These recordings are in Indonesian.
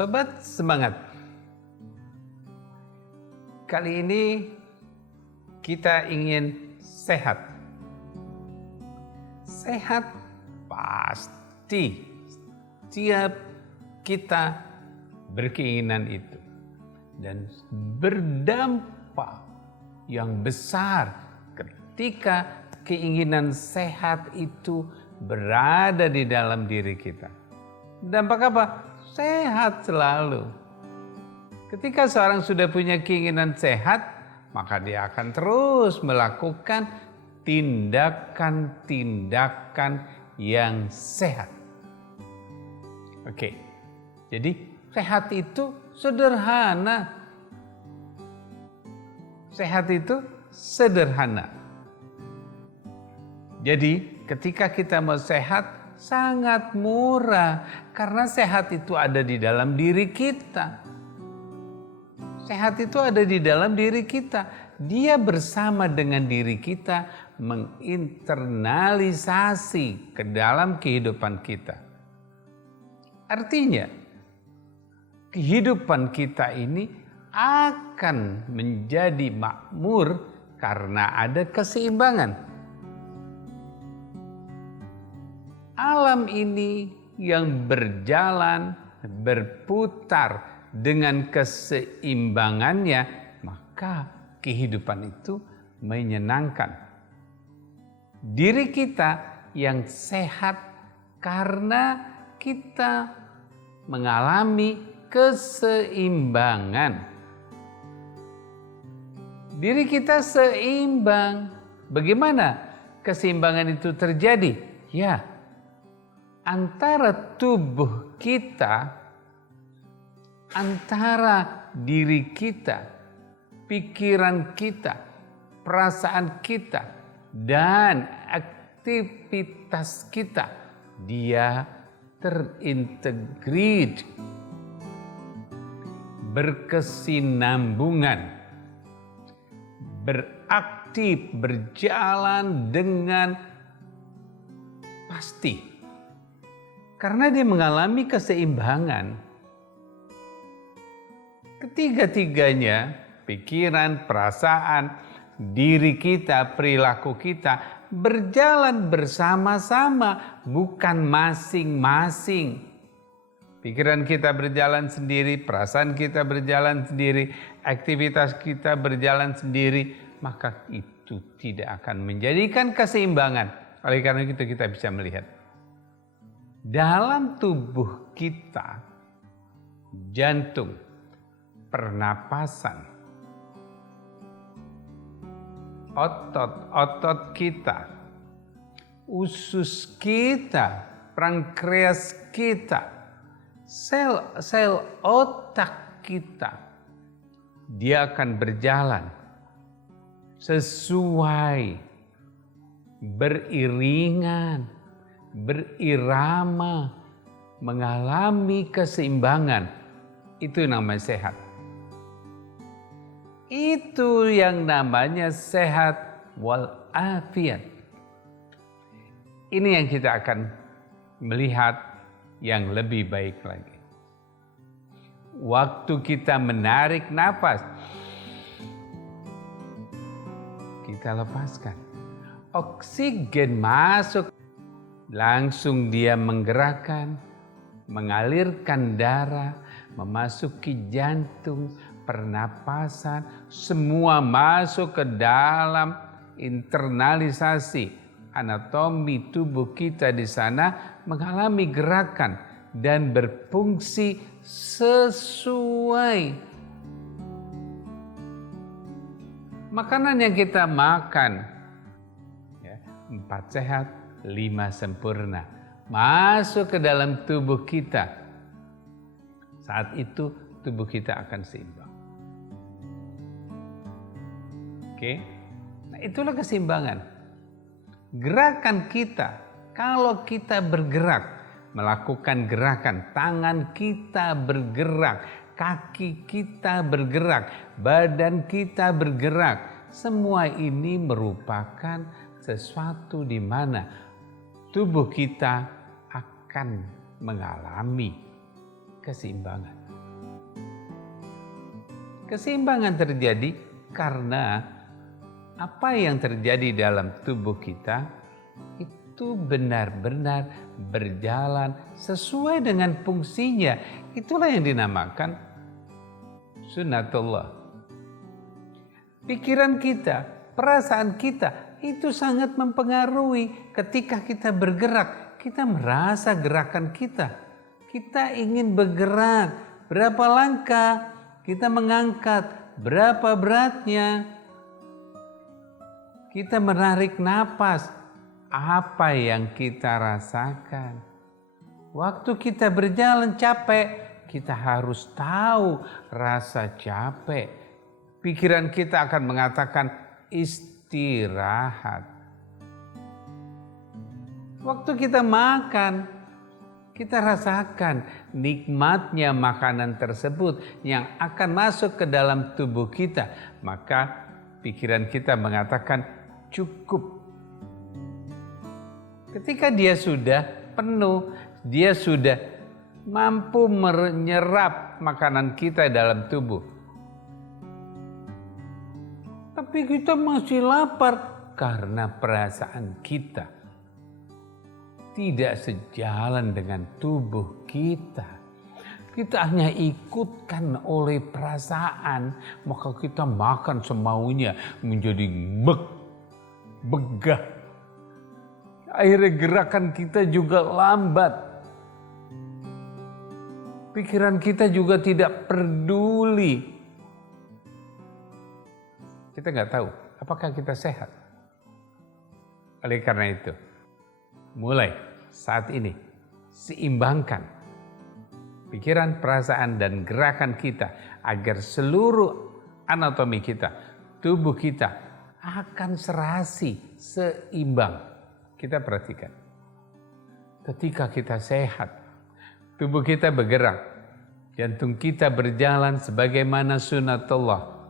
Sobat semangat. Kali ini kita ingin sehat. Sehat pasti setiap kita berkeinginan itu. Dan berdampak yang besar ketika keinginan sehat itu berada di dalam diri kita. Dampak apa? Sehat selalu. Ketika seorang sudah punya keinginan sehat, maka dia akan terus melakukan tindakan-tindakan yang sehat. Oke, jadi sehat itu sederhana. Sehat itu sederhana. Jadi ketika kita mau sehat, sangat murah karena sehat itu ada di dalam diri kita. Sehat itu ada di dalam diri kita. Dia bersama dengan diri kita menginternalisasi ke dalam kehidupan kita. Artinya, kehidupan kita ini akan menjadi makmur karena ada keseimbangan. Alam ini yang berjalan, berputar dengan keseimbangannya, maka kehidupan itu menyenangkan. Diri kita yang sehat karena kita mengalami keseimbangan. Diri kita seimbang. Bagaimana keseimbangan itu terjadi? Ya, antara tubuh kita, antara diri kita, pikiran kita, perasaan kita, dan aktivitas kita, dia terintegrit, berkesinambungan, beraktif, berjalan dengan pasti. Karena dia mengalami keseimbangan. Ketiga-tiganya, pikiran, perasaan, diri kita, perilaku kita, berjalan bersama-sama, bukan masing-masing. Pikiran kita berjalan sendiri, perasaan kita berjalan sendiri, aktivitas kita berjalan sendiri, maka itu tidak akan menjadikan keseimbangan. Oleh karena itu kita bisa melihat dalam tubuh kita, jantung, pernapasan, otot-otot kita, usus kita, pankreas kita, sel-sel otak kita, dia akan berjalan sesuai, beriringan, berirama, mengalami keseimbangan. Itu namanya sehat. Itu yang namanya sehat walafiat. Ini yang kita akan melihat yang lebih baik lagi. Waktu kita menarik napas, kita lepaskan. Oksigen masuk, langsung dia menggerakkan, mengalirkan darah, memasuki jantung, pernapasan, semua masuk ke dalam internalisasi anatomi tubuh kita di sana, mengalami gerakan dan berfungsi sesuai. Makanan yang kita makan, 4 sehat, 5 sempurna, masuk ke dalam tubuh kita. Saat itu tubuh kita akan seimbang. Oke? Nah, itulah keseimbangan. Gerakan kita, kalau kita bergerak, melakukan gerakan, tangan kita bergerak, kaki kita bergerak, badan kita bergerak, semua ini merupakan sesuatu di mana tubuh kita akan mengalami keseimbangan. Keseimbangan terjadi karena apa yang terjadi dalam tubuh kita itu benar-benar berjalan sesuai dengan fungsinya. Itulah yang dinamakan sunnatullah. Pikiran kita, perasaan kita itu sangat mempengaruhi ketika kita bergerak. Kita merasa gerakan kita. Kita ingin bergerak. Berapa langkah kita mengangkat, berapa beratnya. Kita menarik napas. Apa yang kita rasakan? Waktu kita berjalan capek, kita harus tahu rasa capek. Pikiran kita akan mengatakan istirahat. Waktu kita makan, kita rasakan nikmatnya makanan tersebut yang akan masuk ke dalam tubuh kita. Maka pikiran kita mengatakan cukup. Ketika dia sudah penuh, dia sudah mampu menyerap makanan kita dalam tubuh. Tapi kita masih lapar karena perasaan kita tidak sejalan dengan tubuh kita. Kita hanya ikutkan oleh perasaan, maka kita makan semaunya menjadi begah. Akhirnya gerakan kita juga lambat. Pikiran kita juga tidak peduli. Kita nggak tahu apakah kita sehat. Oleh karena itu, mulai saat ini seimbangkan pikiran, perasaan, dan gerakan kita agar seluruh anatomi kita, tubuh kita akan serasi, seimbang. Kita perhatikan, ketika kita sehat, tubuh kita bergerak, jantung kita berjalan sebagaimana sunnatullah.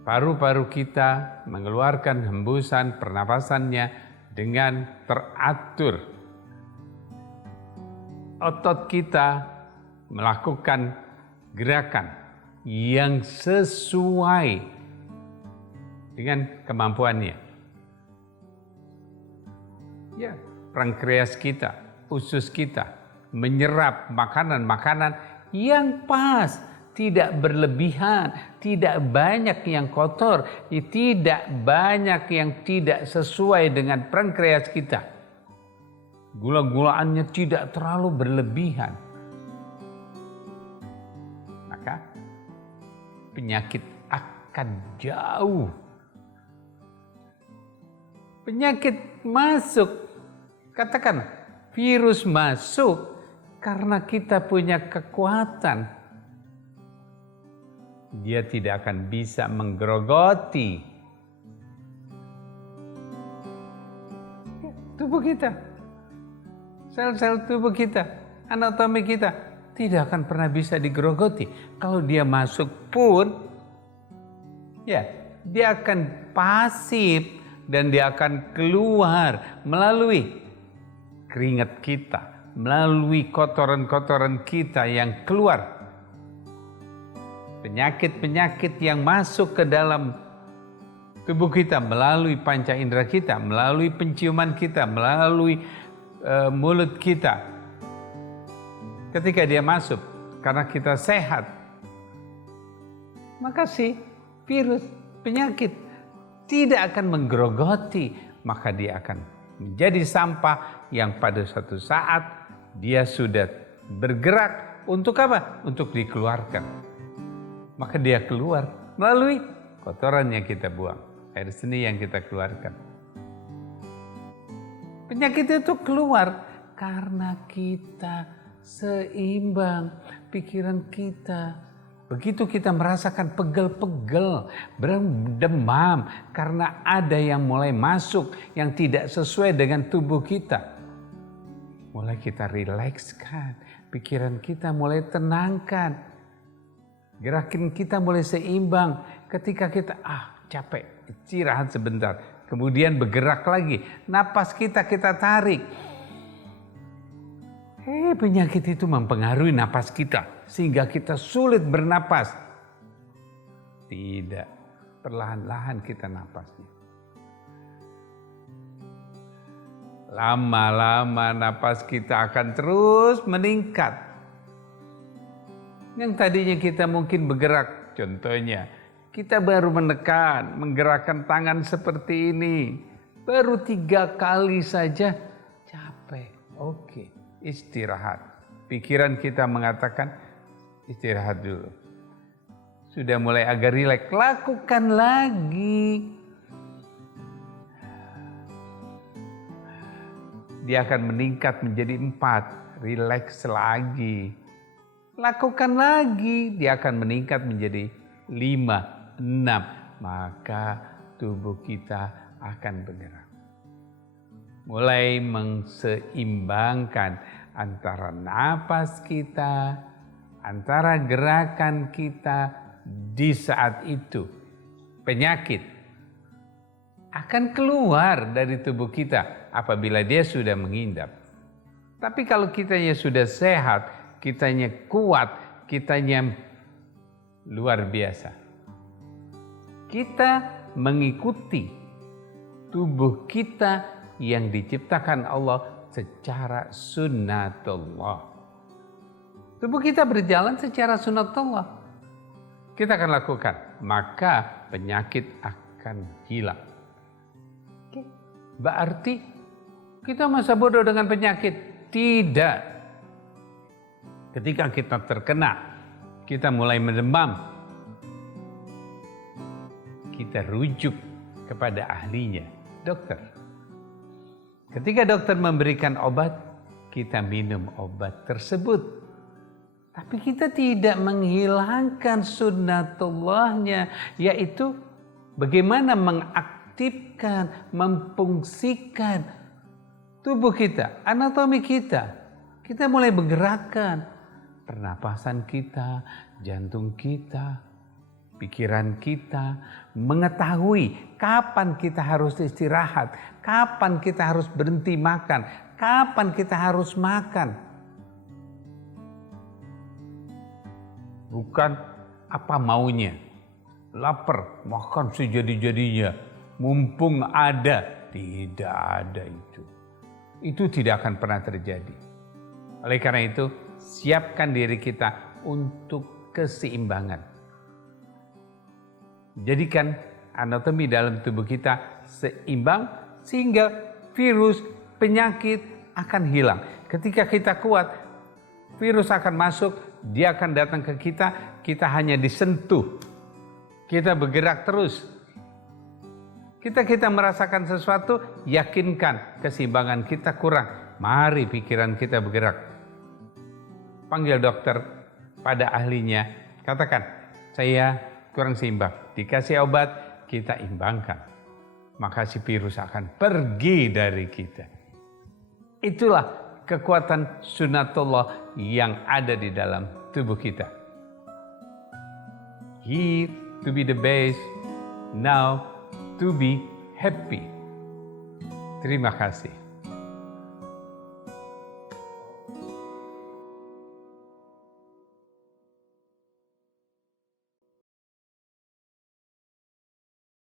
Paru-paru kita mengeluarkan hembusan pernapasannya dengan teratur. Otot kita melakukan gerakan yang sesuai dengan kemampuannya. Ya, pankreas kita, usus kita menyerap makanan-makanan yang pas, tidak berlebihan, tidak banyak yang kotor, tidak banyak yang tidak sesuai dengan pankreas kita. Gula-gulaannya tidak terlalu berlebihan. Maka penyakit akan jauh. Penyakit masuk, katakan virus masuk karena kita punya kekuatan. Dia tidak akan bisa menggerogoti tubuh kita. Sel-sel tubuh kita, anatomi kita tidak akan pernah bisa digerogoti. Kalau dia masuk pun, ya, dia akan pasif dan dia akan keluar melalui keringat kita, melalui kotoran-kotoran kita yang keluar. Penyakit-penyakit yang masuk ke dalam tubuh kita melalui panca indera kita, melalui penciuman kita, melalui mulut kita. Ketika dia masuk, karena kita sehat, maka si virus, penyakit tidak akan menggerogoti, maka dia akan menjadi sampah yang pada suatu saat dia sudah bergerak untuk apa? Untuk dikeluarkan. Maka dia keluar melalui kotoran yang kita buang, air seni yang kita keluarkan. Penyakit itu keluar karena kita seimbang pikiran kita. Begitu kita merasakan pegel-pegel, berdemam karena ada yang mulai masuk yang tidak sesuai dengan tubuh kita. Mulai kita rilekskan, pikiran kita mulai tenangkan. Gerakan kita mulai seimbang. Ketika kita capek, istirahat sebentar, kemudian bergerak lagi, napas kita tarik. Penyakit itu mempengaruhi napas kita sehingga kita sulit bernapas. Tidak, perlahan-lahan kita napasnya. Lama-lama napas kita akan terus meningkat. Yang tadinya kita mungkin bergerak, contohnya kita baru menekan, menggerakkan tangan seperti ini, baru 3 kali saja capek. Oke, istirahat. Pikiran kita mengatakan istirahat dulu. Sudah mulai agak rileks, lakukan lagi. Dia akan meningkat menjadi 4, rileks lagi. Lakukan lagi, dia akan meningkat menjadi 5, 6. Maka tubuh kita akan bergerak. Mulai menseimbangkan antara napas kita, antara gerakan kita di saat itu. Penyakit akan keluar dari tubuh kita apabila dia sudah menghindap. Tapi kalau kitanya sudah sehat, kitanya kuat, kitanya luar biasa. Kita mengikuti tubuh kita yang diciptakan Allah secara sunnatullah. Tubuh kita berjalan secara sunnatullah. Kita akan lakukan, maka penyakit akan hilang. Berarti kita masa bodoh dengan penyakit? Tidak. Ketika kita terkena, kita mulai mendemam, kita rujuk kepada ahlinya, dokter. Ketika dokter memberikan obat, kita minum obat tersebut. Tapi kita tidak menghilangkan sunnatullahnya, yaitu bagaimana mengaktifkan, memfungsikan tubuh kita, anatomi kita. Kita mulai bergerakkan pernapasan kita, jantung kita, pikiran kita, mengetahui kapan kita harus istirahat, kapan kita harus berhenti makan, kapan kita harus makan. Bukan apa maunya, lapar, makan sejadi-jadinya, mumpung ada. Tidak ada itu. Itu tidak akan pernah terjadi. Oleh karena itu, siapkan diri kita untuk keseimbangan. Jadikan anatomi dalam tubuh kita seimbang sehingga virus, penyakit akan hilang. Ketika kita kuat, virus akan masuk, dia akan datang ke kita, kita hanya disentuh. Kita bergerak terus. Kita merasakan sesuatu, yakinkan keseimbangan kita kurang. Mari pikiran kita bergerak. Panggil dokter pada ahlinya, katakan, saya kurang seimbang. Dikasih obat, kita imbangkan. Maka si virus akan pergi dari kita. Itulah kekuatan sunnatullah yang ada di dalam tubuh kita. Here to be the best, now to be happy. Terima kasih.